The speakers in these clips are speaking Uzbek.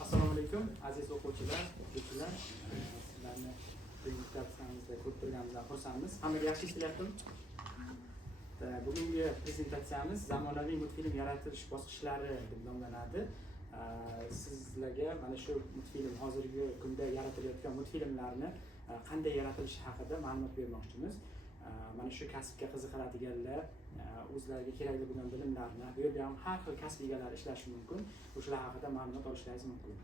Assalomu alaykum aziz o'quvchilar, o'quvchilar. Sizlarni prezentatsiyamizda ko'rib turganimizdan xursandmiz. Hammaga yaxshi eshitilyaptimi? Bugungi prezentatsiyamiz zamonaviy multfilm yaratilish bosqichlari deb nomlanadi. Sizlarga mana shu multfilm hozirgi kunda yaratilayotgan multfilmlarni qanday yaratilishi haqida ma'lumot bermoqchimiz. Mana shu kasbga qiziqadiganlar o'zlariga kerakli bo'lgan bilimlarni, bu yerda ham har xil kasb egalari ishlashi mumkin. O'shalar haqida ma'lumot olishlaringiz mumkin.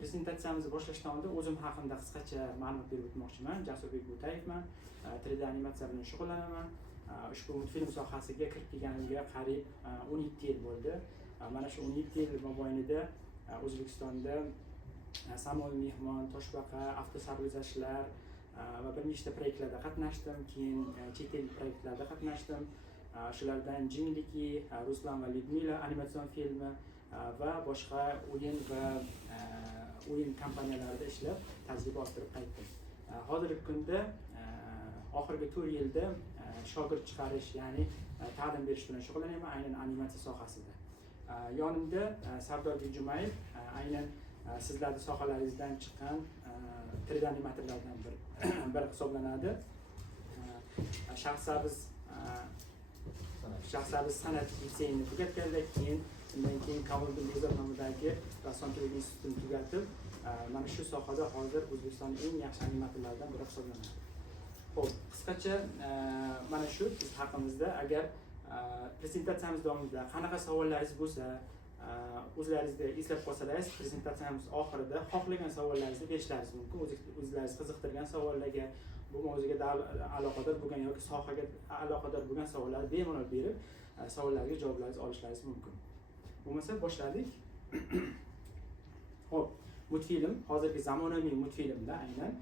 Prezentatsiyamizni boshlashdan oldin o'zim haqimda qisqacha ma'lumot berib o'tmoqchiman. Jasurbek Bo'tayevman. 3D animatsiya bilan shug'ullanaman. Ushbu multfilm sohasiga kirib kelganimga qariyb 17 yil bo'ldi. Mana shu 17 yil mobaynida O'zbekistonda Samol Mehmon, Toshbaqa, avtosarguzashtlar va bir nechta proyektlarda qatnashdim. Keyin chet el proyektlarda qatnashdim. Shulardan Jingliki, Ruslan va Lyudmila animatsion filmi va boshqa o'yin kompaniyalarida ishlab tajriba orttirib qaytdim. Hozirgi kunda oxirgi 4 yilda shogird chiqarish, ya'ni ta'lim berish bilan shug'ullanaman, aynan animatsiya sohasida. Yonimda Sardor Jumayev, aynan sizlarning sohalaringizdan chiqqan 3D animatorlardan biri hisoblanadi. Shaxslarimiz san'at litseyini tugatgandan keyin, undan keyin Kamoliddin Bezor nomidagi rassomchilik institutini tugatib, mana shu sohada hozir O'zbekistonning eng yaxshi animatorlaridan biri hisoblanadi. Xo'p, qisqacha mana shu biz haqimizda agar prezentatsiyamiz davomida qanaqa savollaringiz bo'lsa, o'zlaringizda eslab qolsangiz, prezentatsiyamiz oxirida xohlagan savollaringizni berishlaringiz mumkin. O'zlaringiz qiziqtirgan savollarga, bu mavzuga aloqador bo'lgan yoki sohaga aloqador bo'lgan savollarni bemalol berib, savollarga javoblaringizni olishlaringiz mumkin. Bo'lmasa boshladik. Xo'p, multfilm hozirgi zamonaviy multfilmda aynan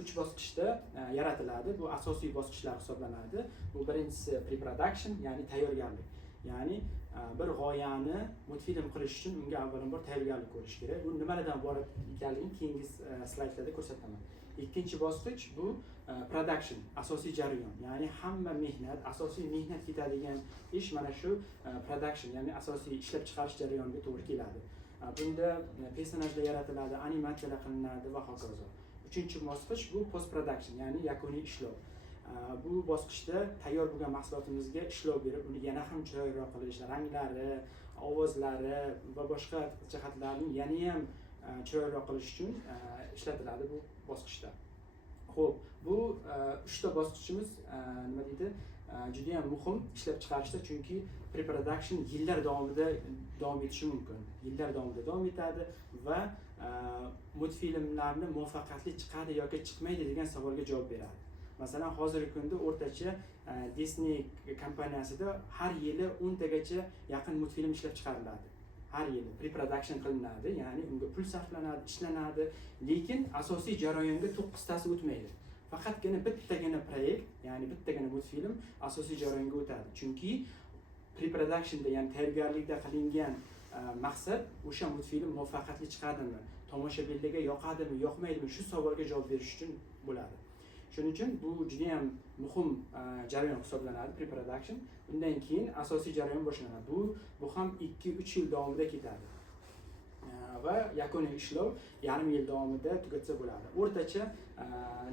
3 bosqichda yaratiladi. Bu asosiy bosqichlar hisoblanadi. Bu birinchisi pre-production, ya'ni tayyorgarlik. Ya'ni bir g'oyani multfilm qilish uchun unga avvalambor tayyorgarlik ko'rish kerak. Bu nimalardan iborat ekanligini keyingi slaydlarda ko'rsataman. Ikkinchi bosqich bu production, asosiy jarayon. Ya'ni hamma mehnat, asosiy mehnat ketadigan ish mana shu production, ya'ni asosiy ishlab chiqarish jarayoniga to'g'ri keladi. Bunda personajlar yaratiladi, animatsiyalar qilinadi va hokazo. Uchinchi bosqich bu post production, ya'ni yakuniy ishlov. Bu bosqichda tayyor bo'lgan mahsulotimizga ishlov berib, uni yana ham chiroyliroq qilish, ranglari, ovozlari va boshqa jihatlarni yana ham chiroyliroq qilish uchun ishlatiladi bu bosqichda. Xo'p, bu 3 ta bosqichimiz nima deydi? Juda ham muhim ishlab chiqarishda, chunki pre-production yillar davomida davom etishi mumkin. Yillar davomida davom etadi va multfilmlarni muvaffaqiyatli chiqadi yoki chiqmaydi degan savolga javob beradi. Masalan, hozirgi kunda o'rtacha Disney kompaniyasida har yili 10 tagacha yaqin multfilm ishlab chiqariladi. Har yili pre-production qilinadi, ya'ni unga pul sarflanadi, ishlanadi, lekin asosiy jarayonga 9 tasi o'tmaydi. Faqatgina bittagina proyekt, ya'ni bittagina multfilm asosiy jarayonga o'tadi. Chunki pre-productionda, ya'ni tayyorgarlikda qilingan maqsad o'sha multfilm muvaffaqiyatli chiqadimi, tomoshabinlarga yoqadimi, yoqmaydimi, shu savolga javob berish uchun bo'ladi. Shuning uchun bu juda ham muhim jarayon hisoblanadi pre-production. Undan keyin asosiy jarayon boshlanadi. Bu ham 2-3 yil davomida ketadi. Va yakuniy ishlov yarim yil davomida tugatsa bo'ladi. O'rtacha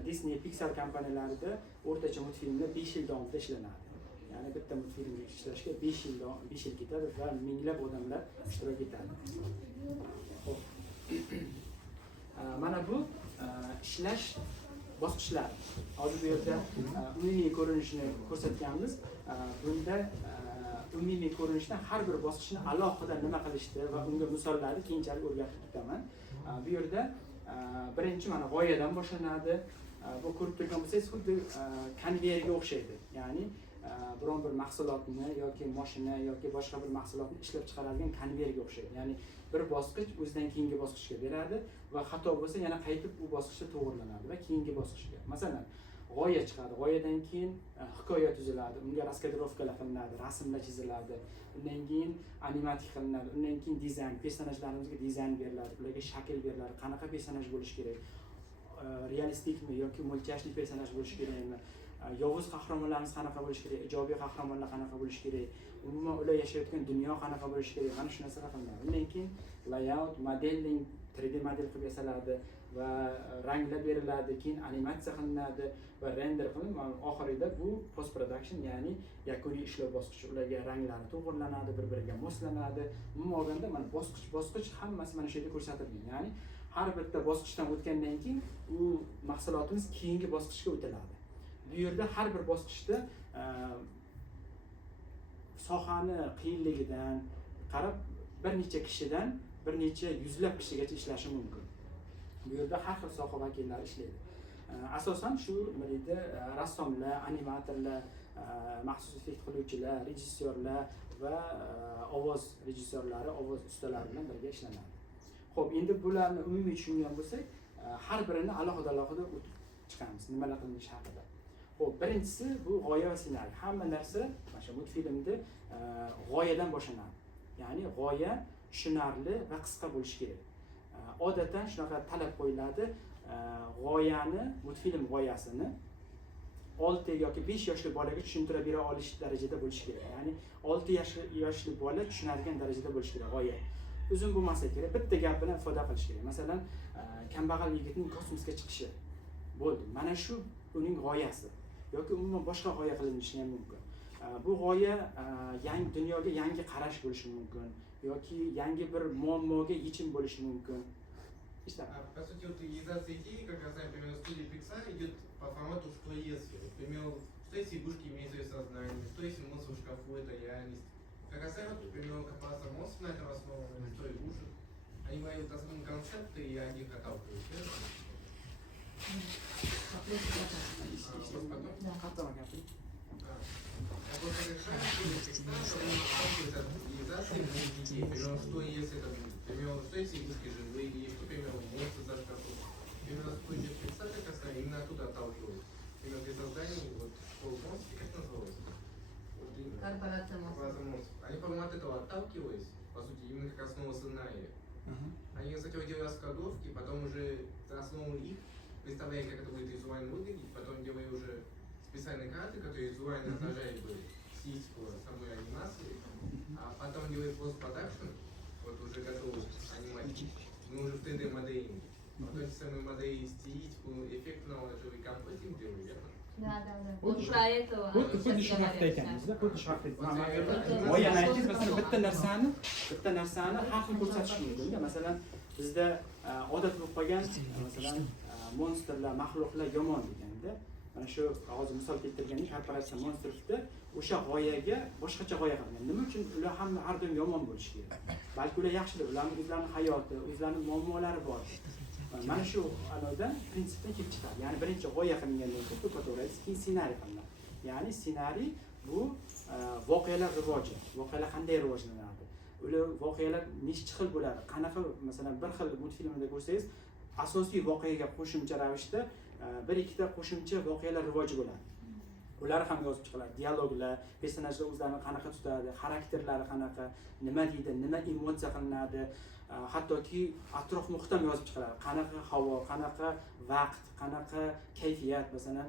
Disney, Pixar kompaniyalarida o'rtacha multfilmlar 5 yil davomida ishlanadi. Ya'ni bitta multfilmga ishlashga 5 yil ketadi va minglab odamlar ishtirok etadi. Xo'p. Mana bu ishlash bosqichlari. Hozir bu yerda umumiy ko'rinishni ko'rsatganmiz. Bunda umumiy ko'rinishdan har bir bosqichni alohida nima qilishdi va unga misollarni keyinchalik o'rgatib o'taman. Bu yerda birinchi mana g'oyadan boshlanadi. Bu ko'rib turgan bo'lsangiz, xuddi konveyerga o'xshaydi. Ya'ni biron bir mahsulotni yoki mashina yoki boshqa bir mahsulotni ishlab chiqaradigan konveyerga o'xshaydi. Ya'ni bir bosqich o'zidan keyingi bosqichga beradi va xato bo'lsa yana qaytib u bosqichda to'g'rilanadi va keyingi bosqichga. Masalan, g'oya chiqadi. G'oyadan keyin hikoya tuziladi, unga raskadrovkalar qilinadi, rasmlar chiziladi. Undan keyin animatsiya qilinadi. Undan keyin dizayn, personajlarimizga dizayn beriladi, ularga shakl beriladi, qanaqa personaj bo'lishi kerak, realistikmi yoki multiyashli personaj bo'lishi kerakmi, yovuz qahramonlarimiz qanaqa bo'lishi kerak, ijobiy qahramonlar qanaqa bo'lishi kerak, umuman ular yashayotgan dunyo qanaqa bo'lishi kerak, mana shu narsalar qilinadi. Undan keyin layout, modeling, 3D model qilib yasaladi va ranglar beriladi, keyin animatsiya qilinadi va render qilinib, oxirida bu post production, ya'ni yakuniy ishlov bosqichi. Ularga ranglari to'g'rilanadi, bir-biriga moslanadi. Umuman olganda mana bosqich hammasi mana shu yerda ko'rsatilgan. Ya'ni har bitta bosqichdan o'tgandan keyin u mahsulotimiz keyingi bosqichga o'tiladi. Bu yerda har bir bosqichda sohani qiyinligidan qarab bir necha kishidan bir necha yuzlab kishigacha ishlashi mumkin. Bu yerda har xil soha vakillari ishlaydi. Asosan shu nima deydi, rassomlar, animatorlar, maxsus effekt qiluvchilar, rejissyorlar va ovoz rejissyorlari, ovoz ustalari bilan birga ishlanadi. Xo'p, endi bularni umumiy tushungan bo'lsak, har birini alohida o'tib chiqamiz nimalar qilinishi haqida. Xo'p, birinchisi bu g'oya va ssenariy. Hamma narsa mana shu multfilmda g'oyadan boshlanadi. Ya'ni g'oya tushunarli va qisqa bo'lishi kerak. Odatdan shunaqa talab qo'yiladi, g'oyani, multfilm g'oyasini 6 yoki 5 yoshli bolaga tushuntirib bera olish darajada bo'lishi kerak. Ya'ni 6 yoshli bola tushunadigan darajada bo'lishi kerak g'oya. Uzun bo'lmasa kerak, bitta gap bilan ifoda qilish kerak. Masalan, kambag'al yigitning kosmosga chiqishi bo'ldi. Mana shu uning g'oyasi. Yoki umuman boshqa g'oya qilinishi ham mumkin. Bu g'oya yangi dunyoga yangi qarash bo'lishi mumkin yoki yangi bir muammoga yechim bo'lishi mumkin. По сути, вот реализация идеи, как раз, например, в студии Pixar идет по формату «что если». Например, что если игрушки имеют свое сознание, что если монстр в шкафу – это реальность. Как раз, например, как масса монстров на этом основано, что игрушек. Они говорят основные концепты, и от них отталкиваются. Я просто решаю, что Pixar отталкивается от реализации идеи. Например, что если это будет. Например, что если игрушки живые, и что, например, монстры за шкафу. Именно студия Pixar как раз именно оттуда отталкивается. Именно при создании вот школы монстров, как называлось? Вот именно. Корпорация монстров. Они, по-моему, от этого отталкивались, по сути, именно как основа сценария. Они сначала делали раскадровки, потом уже за основу их, представляя, как это будет визуально выглядеть, потом делали уже специальные карты, которые визуально отражают бы стилистику самой анимации, а потом делали постпродакшн, вот уже готовы аниматики, мы уже в 3D моделинге. Потом эти самые модели стилистику, эффект наложили, композитинг делали, верно? Да. Вот про это xuddi shu haqda ekanmiz-da, xuddi shu haqda. G'oyani aytdingiz, masalan, bitta narsani har xil ko'rsatish mumkin. Masalan, bizda odat bo'lib qolgan, masalan, monsterlar, maxluqlar yomon deganda, mana shu hozir misol keltirgandek korporatsiya monstrda o'sha g'oyaga boshqacha g'oya qilgan. Nima uchun ular ham har doim yomon bo'lishi kerak? Balki ular yaxshidir, ularning o'zlarining hayoti, o'zlarining muammolari bor. Mana shu anodan prinsipdan kelib chiqadi. Ya'ni birinchi g'oya qilingandan keyin to'xtataverish, keyin ssenariy qilinadi. Ya'ni ssenariy bu voqealar rivoji, voqealar qanday rivojlanadi? Ular voqealar nechta xil bo'ladi? Qanaqa, masalan, bir xil multfilmda ko'rsangiz, asosiy voqeaga qo'shimcha ravishda bir ikkita qo'shimcha voqealar rivoji bo'ladi. Ular ham yozib chiqiladi. Dialoglar, personajlar o'zlarini qanaqa tutadi, xarakterlari qanaqa, nima deydi, nima emotsiya qilinadi, hattoki atrof muhit ham yozib chiqiladi. Qanaqa havo, qanaqa vaqt, qanaqa kayfiyat, masalan,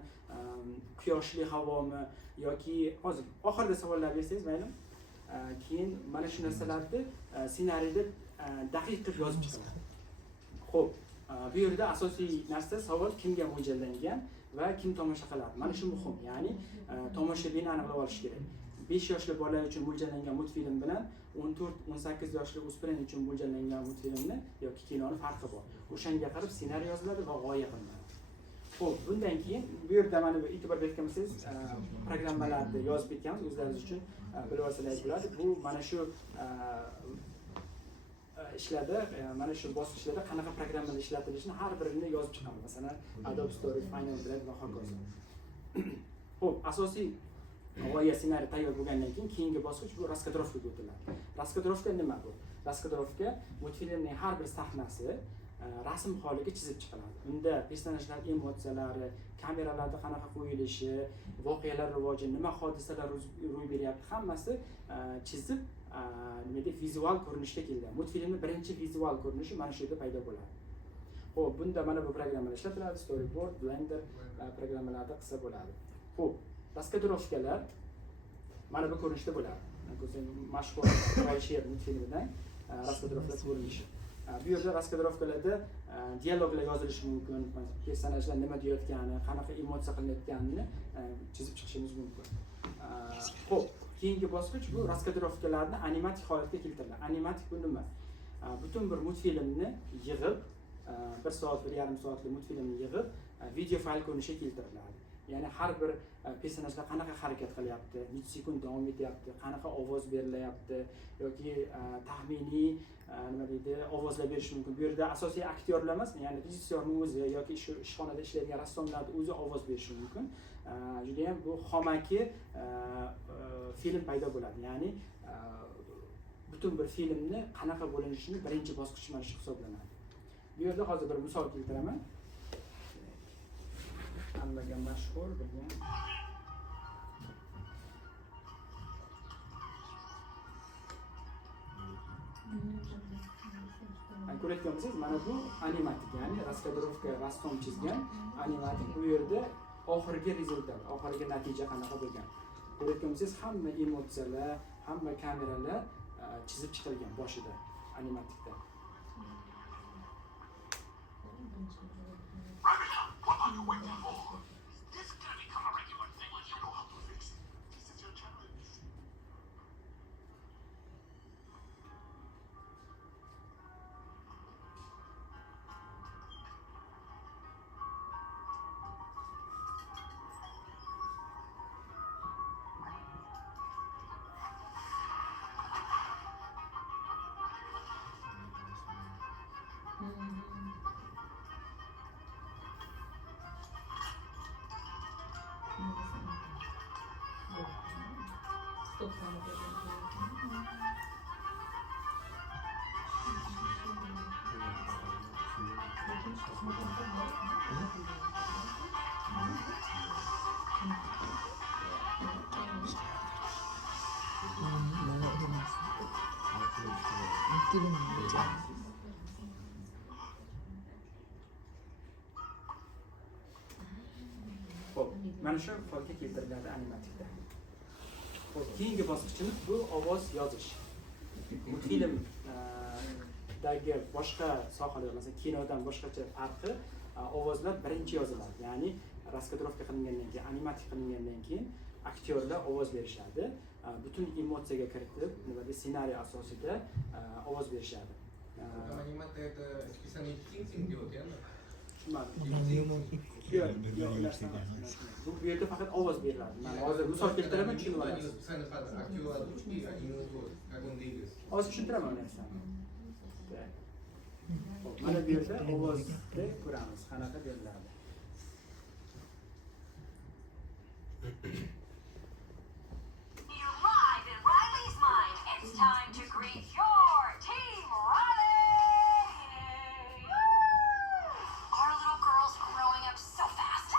quyoshli havomi yoki hozir oxirida savollar bersangiz mayli. Keyin mana shu narsalarni ssenariyda daqiq qilib yozib chiqiladi. Xo'p, bu yerda asosiy narsa savol kimga mo'ljallangan va kim tomosha qiladi. Mana shu muhim. Ya'ni tomoshabinni aniqlab olish kerak. 5 yoshli bola uchun mo'ljallangan multfilm bilan 14-18 yoshli o'spirin uchun mo'ljallangan multfilmni yoki kinoni farqi bor. O'shanga qarab ssenariy yoziladi va g'oya qilinadi. Xo'p, bundan keyin bu yerda mana bu e'tibor bergan bo'lsangiz, programmalarni yozib ketganmiz, o'zlaringiz uchun bilib olsangiz bo'ladi. Bu mana shu ishlarda, mana shu bosqichlarda qanaqa programmalar ishlatilishini har birini yozib chiqamiz. Masalan, Adobe Story, Final Draft va hokazo. Xo'p, asosiy g'oya ssenariy tayyor bo'lgandan keyin keyingi bosqich bu raskadrovkaga o'tiladi. Raskadrovka nima bu? Raskadrovka multfilmning har bir sahnasi rasm holiga chizib chiqiladi. Unda personajlar emotsiyalari, kameralarda qanaqa qo'yilishi, voqealar rivoji, nima hodisalar ro'y beryapti, hammasi chizib, nima deydi, vizual ko'rinishga kelgan. Multfilmning birinchi vizual ko'rinishi mana shu yerda paydo bo'ladi. Xo'p, bunda mana bu programmalar ishlatiladi, Storyboard, Blender programmalarda qilsa bo'ladi. Xo'p, raskadrovkalar mana bu ko'rinishda bo'ladi. Mashhur Alisher multfilmidan raskadrovka ko'rinishi. Bu yerda raskadrovkalarda dialoglar yozilishi mumkin, personajlar nima deyotgani, qanaqa emotsiya qilayotganini chizib chiqishimiz mumkin. Xo'p, keyingi bosqich bu raskadrovkalarni animatik holatga keltiradi. Animatik bu nima? Butun bir multfilmni yig'ib, 1 soat, 1,5 soatlik multfilmni yig'ib, video fayl ko'rinishga keltiriladi. Ya'ni har bir personajlar qanaqa harakat qilyapti, necha sekund davom etyapti, qanaqa ovoz berilyapti yoki taxminiy nima deydi, ovozlar berish mumkin. Bu yerda asosiy aktyorlar emas, ya'ni rejissyorning o'zi yoki shu ishxonada ishlaydigan rassomlarning o'zi ovoz berishi mumkin. Juda ham bu xomaki film paydo bo'ladi. Ya'ni butun bir filmni qanaqa bo'linishini birinchi bosqich mana shu hisoblanadi. Bu yerda hozir bir misol keltiraman. Hammaga mashhur bo'lgan ko'rayotgan bo'lsangiz, mana bu animatik, ya'ni raskadrovka rassom chizgan animatik. Bu yerda oxirgi rezultat, oxirgi natija qanaqa bo'lgan. Ko'rayotgan bo'lsangiz, hamma emotsiyalar, hamma kameralar chizib chiqilgan boshida animatikda. Mana shu holga keltiriladi animatikda. Keyingi bosqichimiz bu ovoz yozish. Multfilmdagi boshqa sohalar, masalan kinodan boshqacha farqi, ovozlar birinchi yoziladi. Ya'ni raskadrovka qilingandan keyin, animatik qilingandan keyin aktyorlar ovoz berishadi. Butun emotsiyaga kiritib, nima deydi, ssenariy asosida ovoz berishadi. Анимация это специальный тинтинг делают, яно? Bu yerda faqat ovoz beriladi. Men hozir misol keltiraman, tushunib olasiz. Hozir tushuntiraman uni ham. Mana bu yerda ovozni ko'ramiz, qanaqa beriladi. You're live in Riley's mind. It's time to greet your team, Riley! Our little girl's growing up so fast. I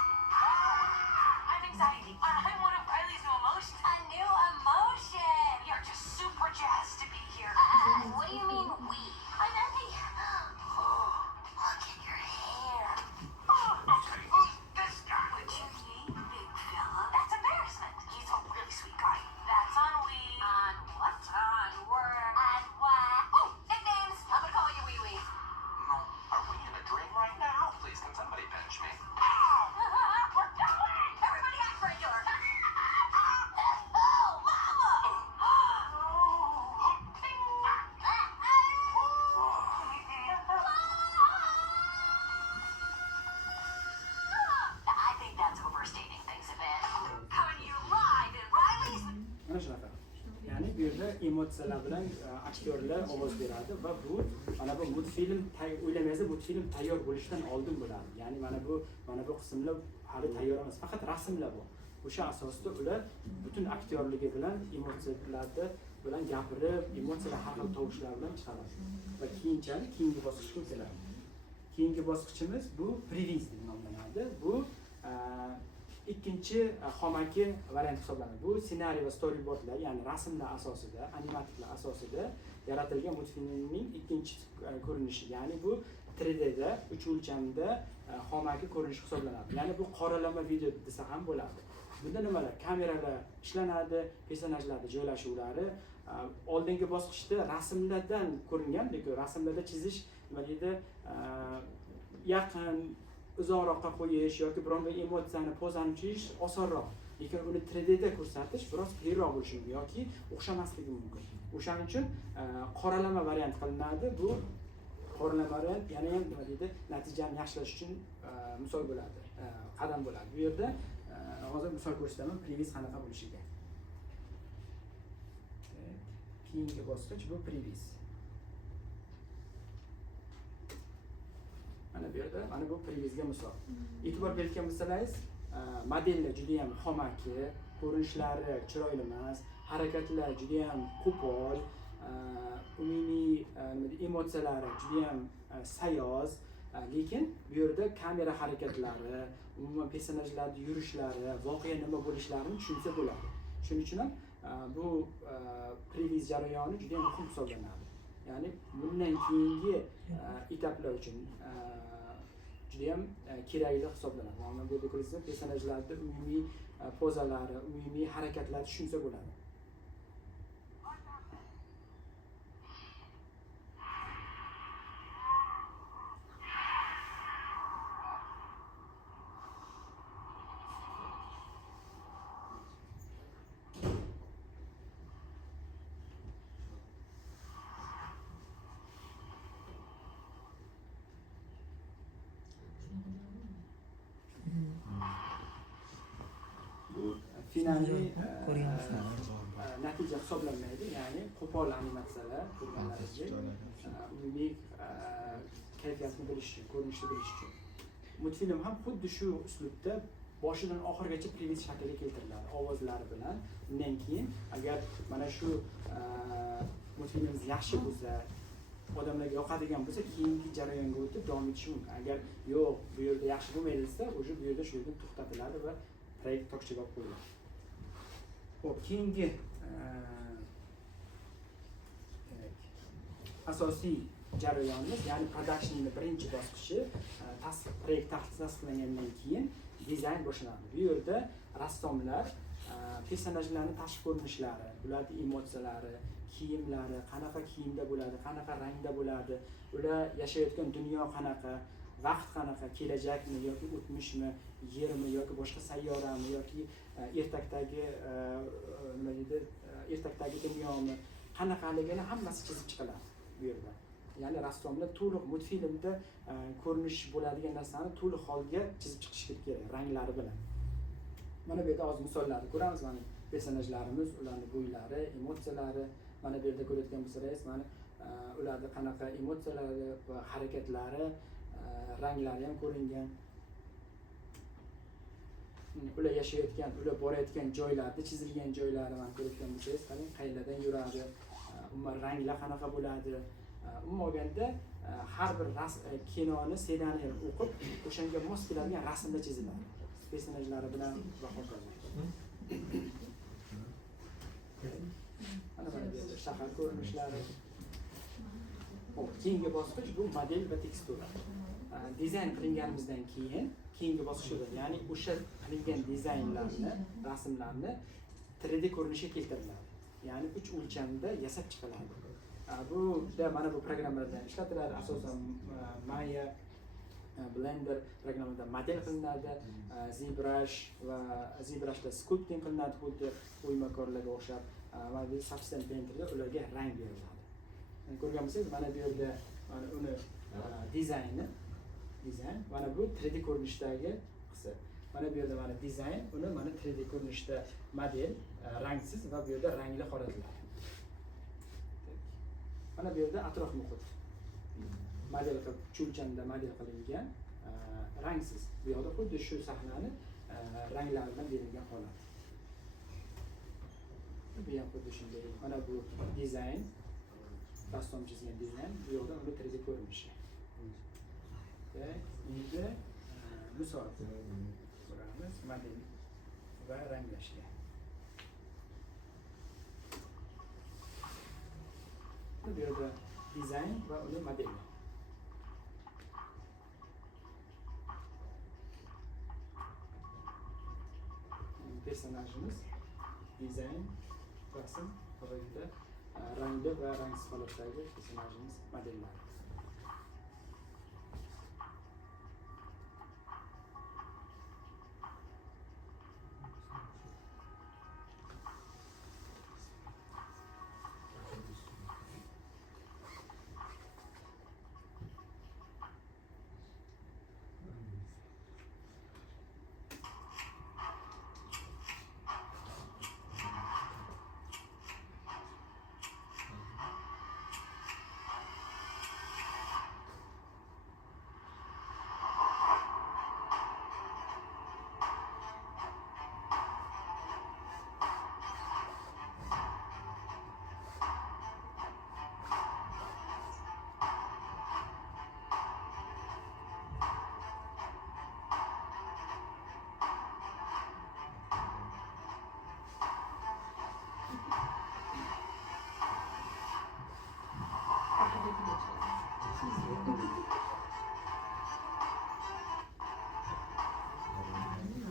have anxiety. I'm one of Riley's new emotions. A new emotion! We are just super jazzed to be here. What do you mean, we? I'm Emmy. Look at your hair. Okay, who's this guy? What you mean, big fella? That's embarrassment. He's a really sweet guy. That's on we. On what? On word. On what? Oh, nicknames. I'm gonna call you Wee Wee. No, are we in a dream right now? Please, can somebody bench me? We're going! Everybody act regular. Oh, Mama! I think that's overstating things a bit. Coming to you live in Riley's. Mana shunaqa. Ya'ni bu yerda emotsiyalar bilan aktyorlar ovoz beradi va bu mana bu multfilm o'ylamaysiz, multfilm tayyor bo'lishidan oldin bo'ladi. Ya'ni mana bu qismlar hali tayyor emas, faqat rasmlar bor. O'sha asosda ular butun aktyorligi bilan emotsiyalarda bilan gapirib, emotsiyalar har xil tovushlar bilan chiqaradi. Va keyinchalik keyingi bosqichga o'tadi. Keyingi bosqichimiz bu previz deb nomlanadi. Bu ikkinchi xomaki variant hisoblanadi. Bu ssenariy va storyboardlar, ya'ni rasmlar asosida, animatiklar asosida yaratilgan multfilmning ikkinchi ko'rinishi. Ya'ni bu 3D da, 3 o'lchamda xomaki ko'rinish hisoblanadi. Ya'ni bu qoralama video desa ham bo'ladi. bunda nimalar? Kameralar ishlanadi, personajlarning joylashuvlari oldingi bosqichda rasmlardan ko'ringan, lekin rasmlarda chizish nima deydi, yaqin, uzoqroqqa qo'yish yoki biron bir emotsiyani, pozani chizish osonroq. Lekin uni 3D da ko'rsatish biroz qiyinroq bo'lishi mumkin yoki o'xshamasligi mumkin. O'shaning uchun qoralama variant qilinadi. Bu qoralama variant yana ham nima deydi, natijani yaxshilash uchun misol bo'ladi, qadam bo'ladi. Bu yerda hozir misol ko'rsataman, previz qanaqa bo'lishiga. Keyingi bosqich bu previz. Mana bu yerda, mana bu previzga misol. E'tibor bergan bo'lsangiz, modellar juda ham xomaki, ko'rinishlari chiroyli emas, harakatlar juda ham qo'pol, umumiy emotsiyalari juda ham sayoz, lekin bu yerda kamera harakatlari, umuman personajlarning yurishlari, voqea nima bo'lishlarini tushunsa bo'ladi. Shuning uchun ham bu previz jarayoni juda ham muhim hisoblanadi. Ya'ni bundan keyingi etaplar uchun juda ham kerakli hisoblanadi. Mana bu yerda ko'rsangiz, personajlarning umumiy pozalari, umumiy harakatlari tushunsa bo'ladi. Finalli natija hisoblanmaydi, ya'ni qo'pol animatsiyalar ko'rganlaringizdek umumiy kayfiyatni bilish uchun, ko'rinishni bilish uchun. Multfilm ham xuddi shu uslubda boshidan oxirigacha previz shakliga keltiriladi, ovozlari bilan. Undan keyin agar mana shu multfilmingiz yaxshi bo'lsa, odamlarga yoqadigan bo'lsa, keyingi jarayonga o'tib davom etishi mumkin. Agar yo'q, bu yerda yaxshi bo'lmaydi desa, o'sha bu yerda shu yerda to'xtatiladi va proyekt tokchaga olib qo'yiladi. Xo'p, keyingi asosiy jarayonimiz, ya'ni productionning birinchi bosqichi, proyekt tasdiqlangandan keyin dizayn boshlanadi. Bu yerda rassomlar personajlarning tashqi ko'rinishlari, ularning emotsiyalari, kiyimlari, qanaqa kiyimda bo'ladi, qanaqa rangda bo'ladi, ular yashayotgan dunyo qanaqa, vaqt qanaqa, kelajakmi yoki o'tmishmi, yermi yoki boshqa sayyorami yoki ertakdagi nima deydi, ertakdagi dunyomi, qanaqaligini hammasi chizib chiqiladi bu yerda. Ya'ni rassomlar to'liq multfilmda ko'rinish bo'ladigan narsani to'liq holga chizib chiqishi kerak, ranglari bilan. Mana bu yerda hozir misollarni ko'ramiz. Mana personajlarimiz, ularning bo'ylari, emotsiyalari, mana bu yerda ko'rayotgan bo'lsangiz, mana ularning qanaqa emotsiyalari va harakatlari, ranglari ham ko'ringan. Ular yashayotgan, ular borayotgan joylarda chizilgan joylari mana ko'rayotgan bo'lsangiz, qarang, qayerlardan yuradi, umuman ranglar qanaqa bo'ladi. Umuman olganda har bir kinoni ssenariy o'qib, o'shanga mos keladigan rasmlar chiziladi. Personajlari bilan va hokazo. Mana bu yerda shahar ko'rinishlari. Xo'p, keyingi bosqich bu model va tekstura. Dizayn qilinganimizdan keyin keyingi bosqichda, ya'ni o'sha qilingan dizaynlarni, rasmlarni 3D ko'rinishga keltiriladi. Ya'ni 3 o'lchamda yasab chiqiladi. Bu mana bu programmalarda ishlatiladi. Asosan Maya, Blender programmada model qilinadi, ZBrush va ZBrushda sculpting qilinadi, xuddi o'ymakorlarga o'xshab. Mana bu Substance Painterda ularga rang beriladi. Ko'rgan bo'lsangiz, mana bu yerda uni dizayn, mana bu 3D ko'rinishdagi qismi. Mana bu yerda mana dizayn, uni mana 3D ko'rinishda model, rangsiz va bu yerda rangli holatlar. Mana bu yerda atrof muhit. Model qilib, cho'lchanda model qilingan, rangsiz. Bu yerda xuddi shu sahnani ranglar bilan berilgan holat. Bu ham xuddi shunday. Mana bu dizayn, rassom chizgan dizayn, bu yerda uni 3D ko'rinishi. Endi misol ko'ramiz model va ranglashga. Bu yerda dizayn va uni modeli. personajimiz dizayn, rasm, qog'ozda rangli va rangsiz holatdagi personajimiz modellari.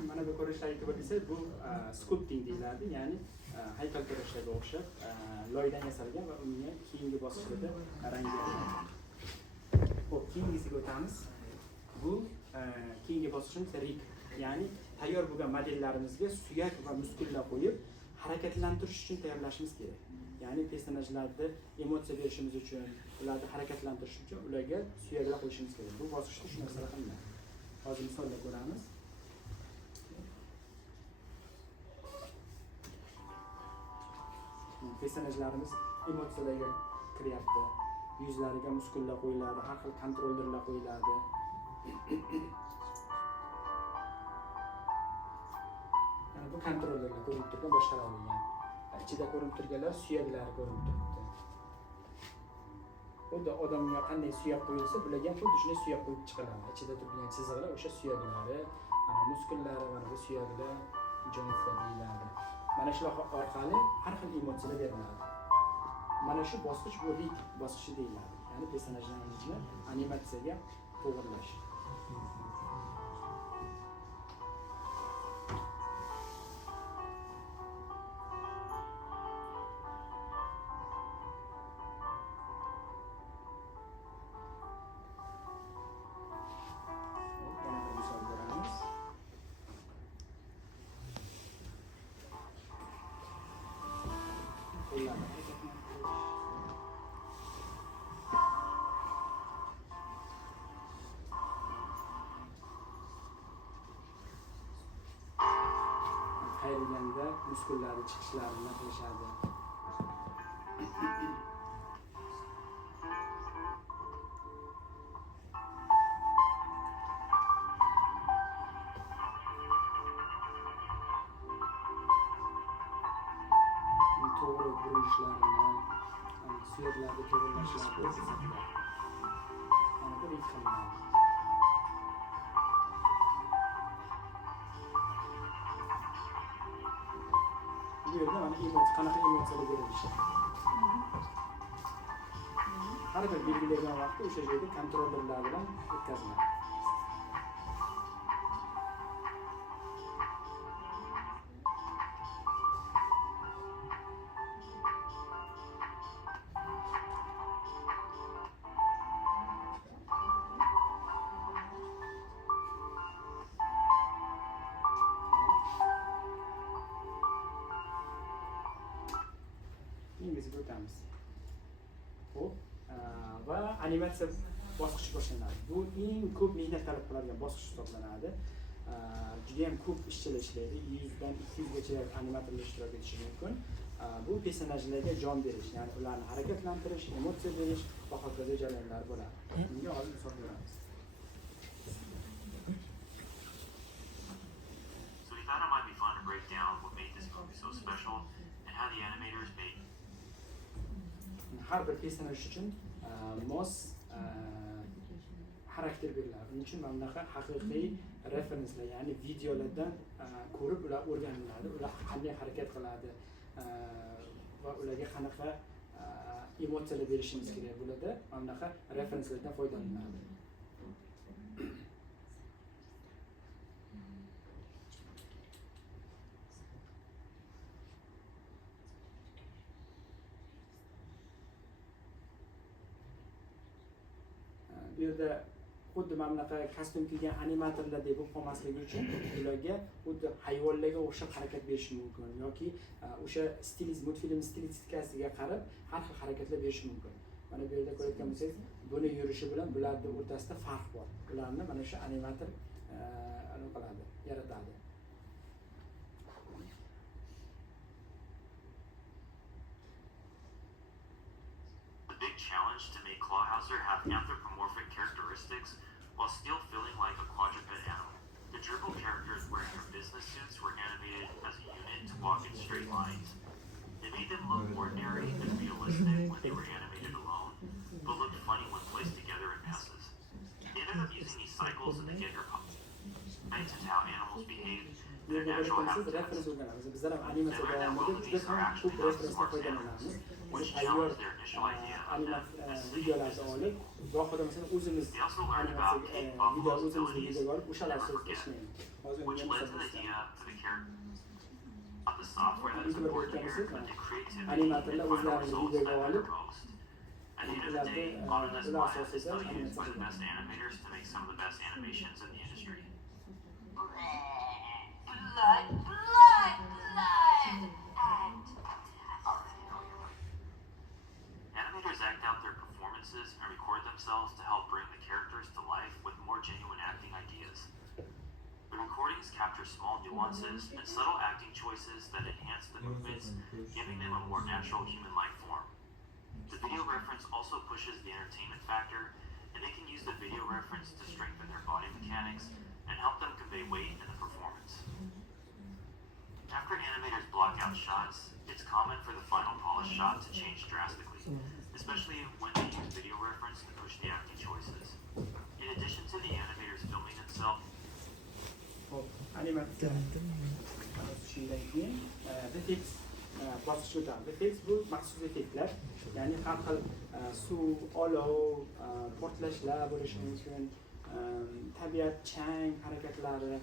Mana bu ko'rinishlarga e'tibor bersak, bu sculpting deyiladi, ya'ni haykaltaroshlarga o'xshab loydan yasalgan va unga keyingi bosqichlarda rang beriladi. Xo'p, keyingisiga o'tamiz. Bu keyingi bosqichimiz rig, ya'ni tayyor bo'lgan modellarimizga suyak va muskullar qo'yib harakatlantirish uchun tayyorlashimiz kerak. Ya'ni personajlarda emotsiya berishimiz uchun, ularni harakatlantirish uchun ularga suyaklar qo'yishimiz kerak. Bu bosqichda shu narsalar qilinadi. Hozir misolda ko'ramiz. Personajlarimiz emotsiyalarga kiryapti. Yuzlariga muskullar qo'yiladi, har xil kontrollerlar qo'yiladi. Mana bu kontrollerlar ko'rinib turgan boshqarilgan. Ichida ko'rinib turganlar suyaklari ko'rinib turibdi. Xuddi odamga qanday suyak qo'yilsa, bularga ham xuddi shunday suyak qo'yib chiqiladi. Ichida turgan chiziqlar o'sha suyaklari, mana muskullari, mana bu suyaklar, jointlar deyiladi. Mana shular orqali har xil emotsiyalar beriladi. Mana shu bosqich bu rig bosqichi deyiladi. Ya'ni personajlarni animatsiyaga to'g'irlash. Yana bir misol ko'ramiz. Qo'llarni qayrilganda muskullari chiqishlarini qilishadi. To'g'ri burishlarini, suyaklarni to'g'irlashlarini ko'rsatadi. Mana bu rig qilinadi. Bu yerda mana qanaqa emotsiyalar berilishi. Har bir belgilangan vaqtda o'sha joyda kontrollerlar bilan o'tkaziladi. Keyingisiga o'tamiz. Xo'p, va animatsiya bosqichi boshlanadi. Bu eng ko'p mehnat talab qiladigan bosqich hisoblanadi. Juda ham ko'p ishchilar ishlaydi. 100 dan 200 gacha animatorlar ishtirok etishi mumkin. Bu personajlarga jon berish, ya'ni ularni harakatlantirish, emotsiya berish va hokazo jarayonlar bo'ladi. Bunga hozir misol beramiz. So we thought it might be fun to break down what made this movie so special and how the animators made har bir personaj uchun mos xarakter beriladi. Buning uchun mana bunaqa haqiqiy referenslar, ya'ni videolardan ko'rib ular o'rganiladi. Ular qanday harakat qiladi va ularga qanaqa emotsiyalar berishimiz kerak bo'ladi. Mana bunaqa referenslardan foydalaniladi. bu yerda xuddi mana bunaqa kostyum kiygan animatorlardek bo'lib qolmasligi uchun ularga xuddi hayvonlarga o'xshab harakat berish mumkin yoki o'sha multfilm stilistikasiga qarab har xil harakatlar berish mumkin. Mana bu yerda ko'rayotgan bo'lsangiz, buni yurishi bilan bularni o'rtasida farq bor. Ularni mana shu animator qiladi, yaratadi. The big challenge to make Clawhauser have anthropomorphic characteristics while still feeling like a quadruped animal. The gerbil characters wearing their business suits were animated as a unit to walk in straight lines. They made them look ordinary and realistic when they were animated alone, but looked funny when placed together in masses. They ended up using these cycles in the Giger puzzle. Science is how animals behave in their natural habitats. Bizlar ham animatsiya davomida juda ham ko'p referensdan foydalanamiz. Biz tayyor videolarni olib, gohida masalan o'zimiz animatsiya video o'zimizga videoga olib o'shalar asosida ishlaymiz. Hozir Which led to the idea to the character. Not the software that is important here, but the creativity and final results that matter most. At the end of the day, Autodesk Maya is still used by the best animators to make some of the best animations in the industry. Blood, blood, blood, and death. Animators act out their performances and record themselves to help bring the characters to life with more genuine acting ideas. The recordings capture small nuances and subtle acting choices that enhance the movements, giving them a more natural human-like form. The video reference also pushes the entertainment factor, and they can use the video reference to strengthen their body mechanics and help them convey weight in the performance. After animators block out shots, it's common for the final polished shot to change drastically, especially when they use video reference to push the acting choices. In addition to the animators filming themselves, animatsiya shundan keyin VFX bosqichi o'tadi. VFX bu maxsus effektlar, ya'ni har xil suv, olov, portlashlar bo'lishi mumkin, tabiat, chang harakatlari,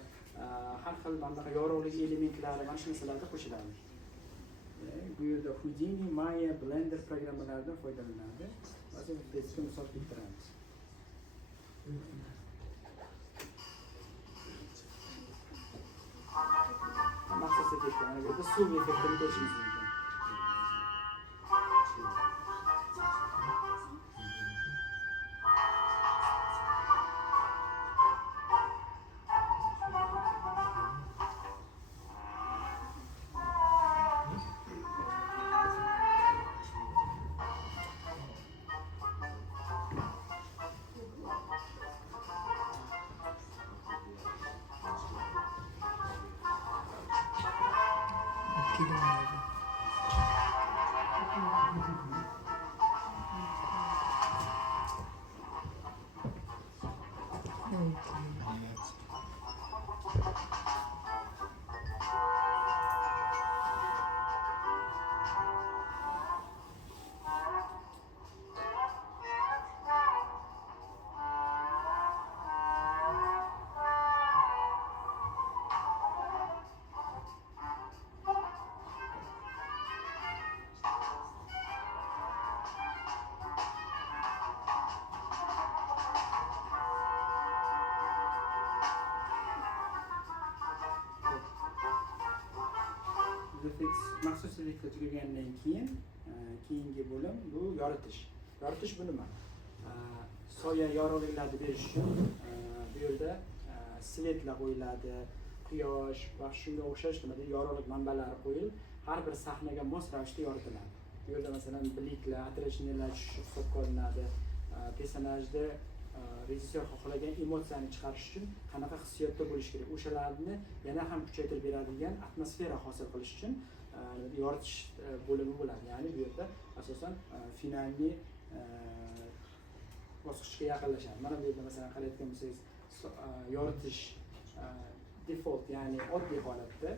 har xil mana bunaqa yorug'lik elementlari, mana shu narsalarda qo'shiladi. Bu yerda Houdini, Maya, Blender programmalaridan foydalanadi. Hozir VFXga misol keltiramiz. Maxsus effektlar, mana bu yerda suv effektini ko'rishingiz mumkin. VFX maxsus effektga tugagandan keyin keyingi bo'lim bu yoritish. Yoritish bu nima? Soya yorug'liklarni berish uchun bu yerda svetlar qo'yiladi, quyosh va shunga o'xshash yorug'lik manbalari qo'yilib, har bir sahnaga mos ravishda yoritiladi. Bu yerda masalan bliklar, attractionlar tushishi hisobga olinadi. Personajda rejissyor xohlagan emotsiyani chiqarish uchun qanaqa hissiyotda bo'lish kerak, o'shalarni yana ham kuchaytirib beradigan atmosfera hosil qilish uchun yoritish bo'limi bo'ladi. Ya'ni bu yerda asosan finalni bosqichga yaqinlashadi. Mana bu yerda masalan qarayotgan bo'lsangiz, yoritish default, ya'ni oddiy holatda,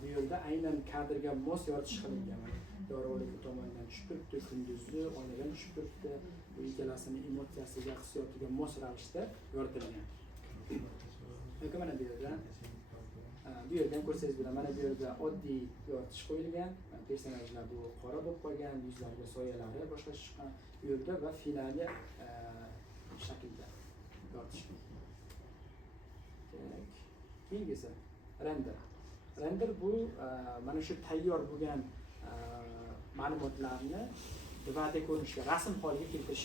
bu yerda aynan kadrga mos yoritish qilingan. Yorug'lik tomonidan tushib turibdi, kunduzi oynadan tushib turibdi, bu ikkalasini emotsiyasiga, hissiyotiga mos ravishda yoritilgan. Yoki mana bu yerdan ko'rsangiz bo'ladi, mana bu yerda oddiy yoritish qo'yilgan, personajlar bu qora bo'lib qolgan, yuzlariga soyalari boshqa chiqqan bu yerda va finali shaklda yoritish mumkin. Keyingisi render bu mana shu tayyor bo'lgan ma'lumotlarni 2D ko'rinishga, rasm holiga keltirish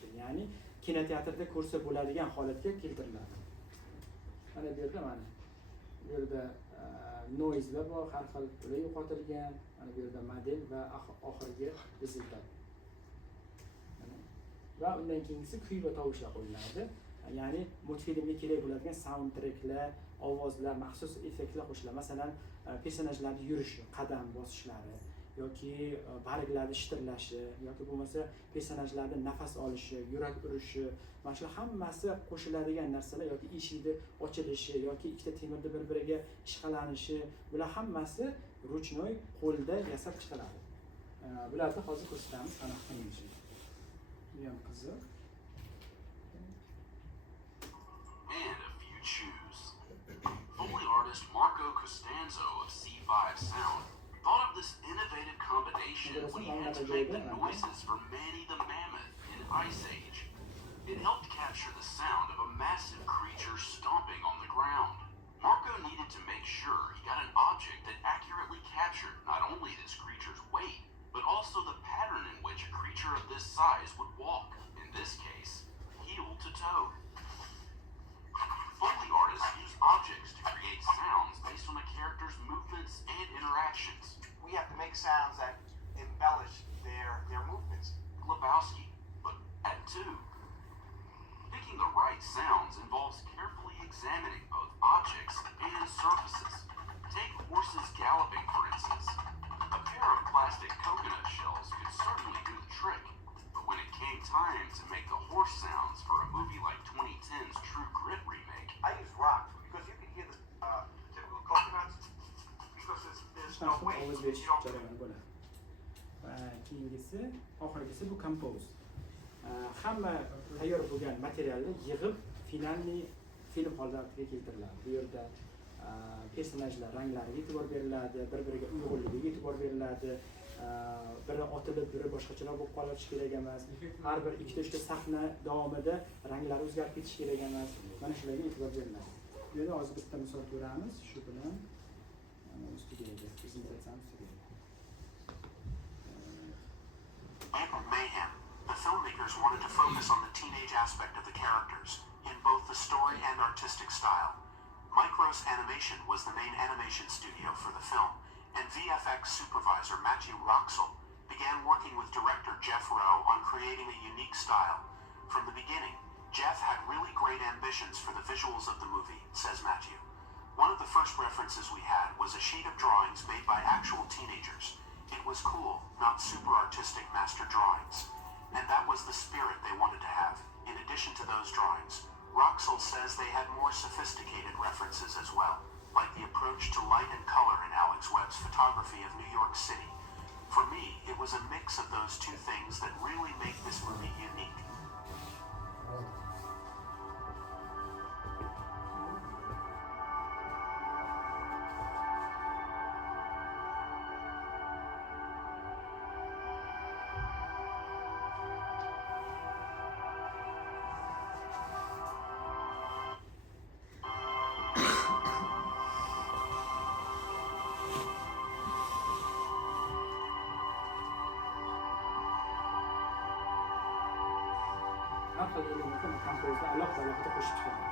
kerak. Ya'ni kinoteatrda ko'rsa bo'ladigan holatga keltiriladi. Mana bu yerda noizelar bor, har xil ular yo'qotilgan. Mana bu yerda model va oxirgi rezultat. Va undan keyingisi kuy va tovushlar qo'yiladi. Ya'ni multfilmga kerak bo'ladigan soundtracklar, ovozlar, maxsus effektlar qo'shiladi. Masalan, personajlarning yurishi, qadam bosishlari yoki barglarning shitirlashi yoki bo'lmasa personajlarning nafas olishi, yurak urishi, mana shu hammasi qo'shiladigan narsalar yoki eshikni ochilishi yoki ikkita temirni bir-biriga ishqalanishi, bular hammasi ruchnoy qo'lda yasab chiqiladi. Bularni hozir ko'rsatamiz, qanaqa qilinishi. Bu ham qiziq. And a few chews. Foley artist Marco Costanzo of C5 Sound thought of this innovative combination when he had to make the noises for Manny the Mammoth in Ice Age. It helped capture the sound of a massive creature stomping on the ground. Marco needed to make sure he got an object that accurately captured not only this creature's weight, but also the pattern in which a creature of this size would walk, in this case, heel to toe. Foley artists use objects to create sounds based on the character's movements and interactions. We have to make sounds that embellish their movements. Lebowski, but at two. Picking the right sounds involves carefully examining both objects and surfaces. Take horses galloping, for instance. A pair of plastic coconut shells could certainly do the trick, but when it came time to make the horse sounds for a movie like 2010's True Grit remake, I use rocks because you can hear the typical coconuts because there's no weight. Ovoz You berish don't jarayoni bo'ladi. Va keyingisi, oxirgisi bu compose. Hamma tayyor bo'lgan materialni yig'ib finalni film holatiga keltiriladi. Bu yerda personajlar ranglariga e'tibor beriladi, bir-biriga uyg'unligiga e'tibor beriladi. Biri otilib, biri boshqacharoq bo'lib qolishi kerak emas. Har bir 2-3 sahna davomida ranglari o'zgarib ketishi kerak emas. Mana shularga e'tibor beriladi. Bu yerda hozir bitta misol ko'ramiz. Shu bilan ustiga prezentatsiyamiz tugaydi. and Mayhem, the filmmakers wanted to focus on the teenage aspect of the characters, in both the story and artistic style. Micros Animation was the main animation studio for the film, and VFX supervisor Matthew Roxel began working with director Jeff Rowe on creating a unique style. From the beginning, Jeff had really great ambitions for the visuals of the movie, says Matthew. One of the first references we had was a sheet of drawings made by actual teenagers. It was cool, not super artistic master drawings. And that was the spirit they wanted to have. In addition to those drawings, Roxel says they had more sophisticated references as well, like the approach to light and color in Alex Webb's photography of New York City. For me, it was a mix of those two things that really make this movie unique. Har xil elementlar kompozda alohida qo'shib chiqadi.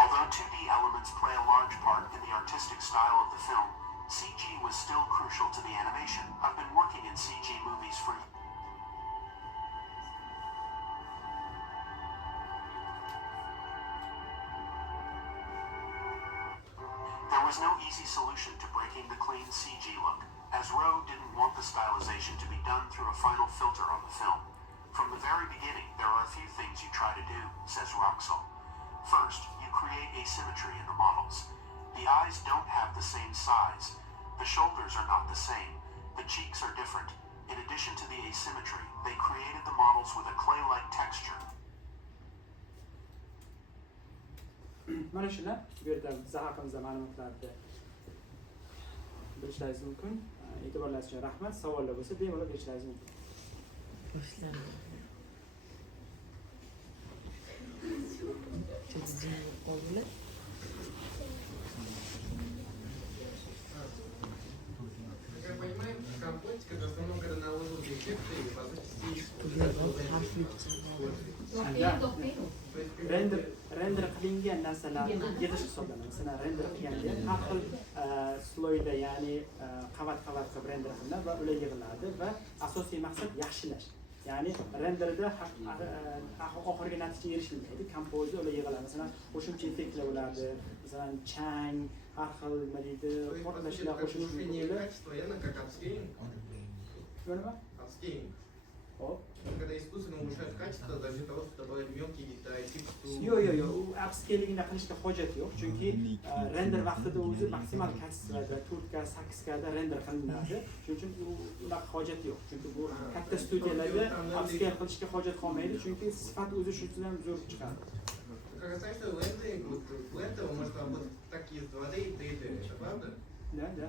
Although 2D elements play a large part in the artistic style of the film, CG was still crucial to the animation. I've been working in CG movies for There was no easy solution to breaking the clean CG look, as Rowe didn't want the stylization to be done through a final filter on the film. From the very beginning, there are a few things you try to do, says Roxel. First, you create asymmetry in the models. The eyes don't have the same size. The shoulders are not the same. The cheeks are different. In addition to the asymmetry, they created the models with a clay-like texture. Mana shular bu yerda bizlar haqimizda ma'lumotlarni bilishlaringiz mumkin. E'tiborlaringiz uchun rahmat. Savollar bo'lsa bemalol berishlaringiz mumkin. Как я понимаю, компотик это в основном, когда наложил эффекты, и по сути render qilingan narsalarni yig'ish hisoblanadi. Masalan, render qilganda har xil sloyda, ya'ni qavat-qavat qilib render qilinadi va ular yig'iladi va asosiy maqsad yaxshilash. Ya'ni renderda oxirgi natijaga erishilmaydi. Kompozda ular yig'iladi. Masalan, qo'shimcha effektlar bo'ladi. Masalan, chang, har xil nima deydi, portlashlar qo'shilishi mumkin. качество, явно как апскейлинг. Nima? Апскейлинг. Hop. Когда искусственно улучшают качество за счет того, что добавляют мелкие детали, текстуру. Yo'q, u upscaling qilishga hojat yo'q, chunki render vaqtida o'zi maksimal kачествоda 4K, 8K da render qilinadi. Shuning uchun ular hojat yo'q. Chunki bu katta studiyalarda upscale qilishga hojat qolmaydi, chunki sifat o'zi shundan zo'r chiqadi. Как касается лендинга, вот Blender он может работать так и с 2D и 3D, это правда? Да.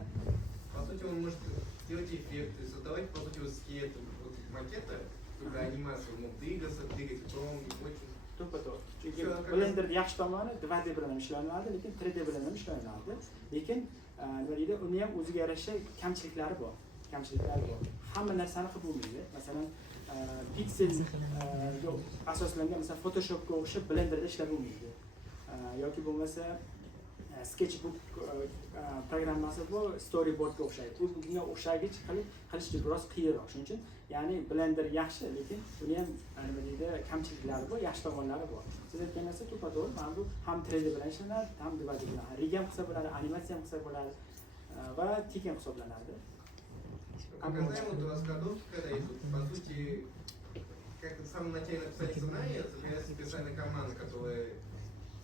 По сути, он может делать эффекты, создавать, по сути, вот скелеты, вот макеты, чтобы анимация мог двигаться, двигать хром и очень. To'ppa-to'g'ri. Chunki Blenderda yaxshi tomoni 2D bilan ham ishlanadi, lekin 3D bilan ham ishlanadi. Lekin nima deydi, uni ham o'ziga yarasha kamchiliklari bor. Hamma narsani qilib bo'lmaydi. Masalan, piksel asoslangan, masalan, Photoshopga o'xshab Blenderda ishlab bo'lmaydi. Yoki bo'lmasa Sketchbook programmasi bor, storyboardga o'xshaydi. Bunga o'xshagich qilishga biroz qiyinroq. Shuning uchun, ya'ni Blender yaxshi, lekin uni ham nima deydi, kamchiliklari bor, yaxshi tomonlari bor. Siz aytgan narsa to'ppa-to'g'ri. Mana bu ham 3D bilan ishlanadi, ham 2D bilan. Rig ham qilsa bo'ladi, animatsiya ham qilsa bo'ladi va tik ham hisoblanadi. Как касаемо вот раскадровки, когда есть, по сути, как в самом начале написали сценарий, собирается специальная команда, которая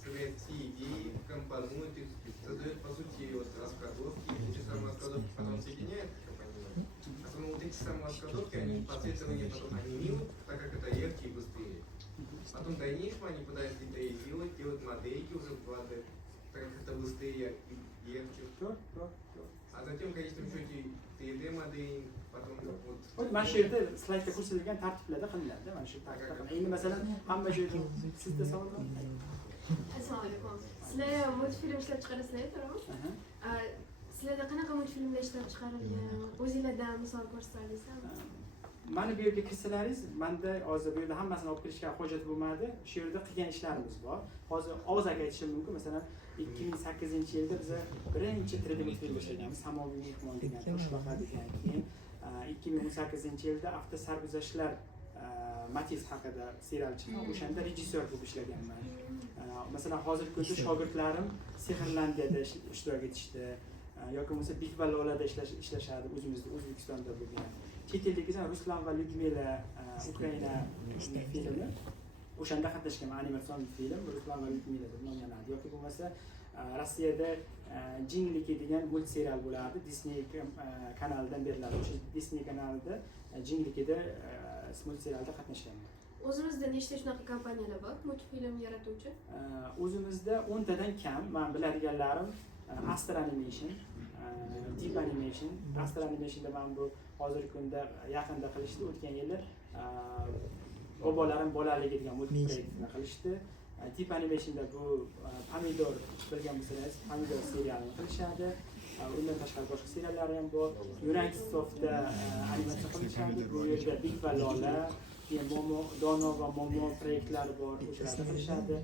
собирает все идеи, компонует их, создает, по сути, вот раскадровки, эти самые раскадровки потом соединяет, как я понимаю. А самые вот эти самые раскадровки, они последовательно потом анимируют, так как это легче и быстрее. Потом в дальнейшем они пытаются детализировать, делать модельки уже в 2D, так как это быстрее и легче. А затем в конечном счете 3D моделинг, потом вот. Mana shu yerda slaydda ko'rsatilgan tartiblarda qilinadi. Mana shu tartibda. Endi masalan, hamma joyda sizda savol bor. Assalomu alaykum. Sizlar multfilm ishlab chiqarasizlar, to'g'rimi? Sizlarda qanaqa multfilmlar ishlab chiqarilgan? O'zingizlardan misol ko'rsatsangizmi? Mana bu yerga kirsalaringiz, menda hozir bu yerda hammasini olib kirishga hojat bo'lmadi. Shu yerda qilgan ishlarimiz bor. Hozir og'zaki aytishim mumkin. Masalan, 2008-yilda biz birinchi 3D multfilm ishlaganmiz. Samoviy mehmon degan toshbaqa degan. Keyin 2018-yilda Avtosarguzashtlar Matiz haqida serial chiqqan. O'shanda rejissyor bo'lib ishlaganman. Masalan, hozirgi kunda shogirdlarim Sehrlandiyada ishtirok etishdi. Yoki bo'lmasa Big Valolada ishlashadi, o'zimizda O'zbekistonda bo'lgan. Chet eldagi Ruslan va Lyudmila Ukraina filmi. O'shanda qatnashgan animatsion film Ruslan va Lyudmila deb nomlanadi. Yoki bo'lmasa Rossiyada Jingliki degan multserial bo'lardi. Disney kanalidan beriladi. O'sha Disney kanalida Jinglikida multserialda qatnashganman. O'zimizda nechta shunaqa kompaniyalar bor, multfilm yaratuvchi? O'zimizda 10 tadan kam. Men biladiganlarim Astra Animation, Deep Animation. Astra Animationda men bu hozirgi kunda yaqinda qilishdi. O'tgan yili bobolarim bolaligi degan multproyektni qilishdi. Deep Animationda bu Pomidor bilgan bo'lsangiz, Pomidor serialini qilishadi. Undan tashqari boshqa seriallari ham bor. Unitedsoftda animatsiya qilishadi. Bu yerda Big va Lola, keyin Dono va Momo proyektlari bor, o'shalarni qilishadi.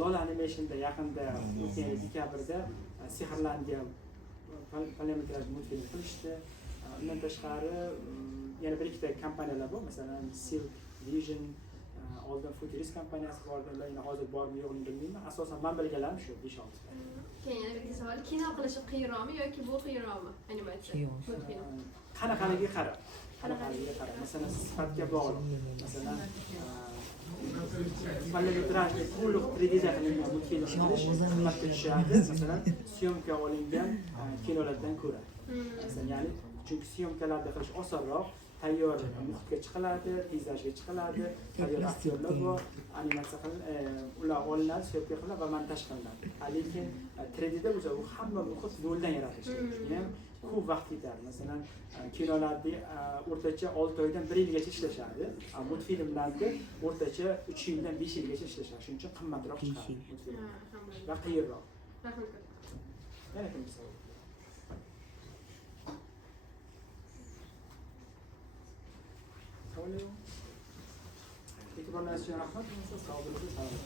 Lola Animationda yaqinda o'tgan dekabrda Sehrlandiya parlamentlar multfilm qilishdi. Undan tashqari yana bir ikkita kompaniyalar bor, masalan Silk Vision, oldin Futurist kompaniyasi bor, ular yana hozir bormi yo'qligini bilmayman. Asosan men bilganlarim shu 5-6 ta. Keyin yana bitta savol, kino qilish qiyinroqmi yoki bu qiyinroqmi animatsiya? Qanaqaligiga qarab. Masalan, sifatga bog'liq. Masalan, Полнометражный to'liq 3Dda qilingan multfilm qilish qimmatga tushadi. Masalan, syomka olingan kinolardan ko'ra. Ya'ni chunki syomkalarda qilish osonroq, tayyor muhitga chiqiladi, peyzajga chiqiladi, tayyor aktyorlar bor, animatsiya ular olinadi, syomka qilinadi va montaj qilinadi. Lekin 3Dda o'zi u hamma muhit noldan yaratilishi kerak. Ko'p vaqt ketadi. Masalan, kinolarda o'rtacha 6 oydan 1 yilgacha ishlashadi. Multfilmlarda o'rtacha 3 yildan 5 yilgacha ishlashadi. Shuning uchun qimmatroq chiqadi multfilm. Va qiyinroq. Rahmat. Yana kim savol? Savol yo'q. E'tiborlaringiz uchun rahmat. Sog' bo'linglar, salomat.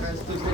Translate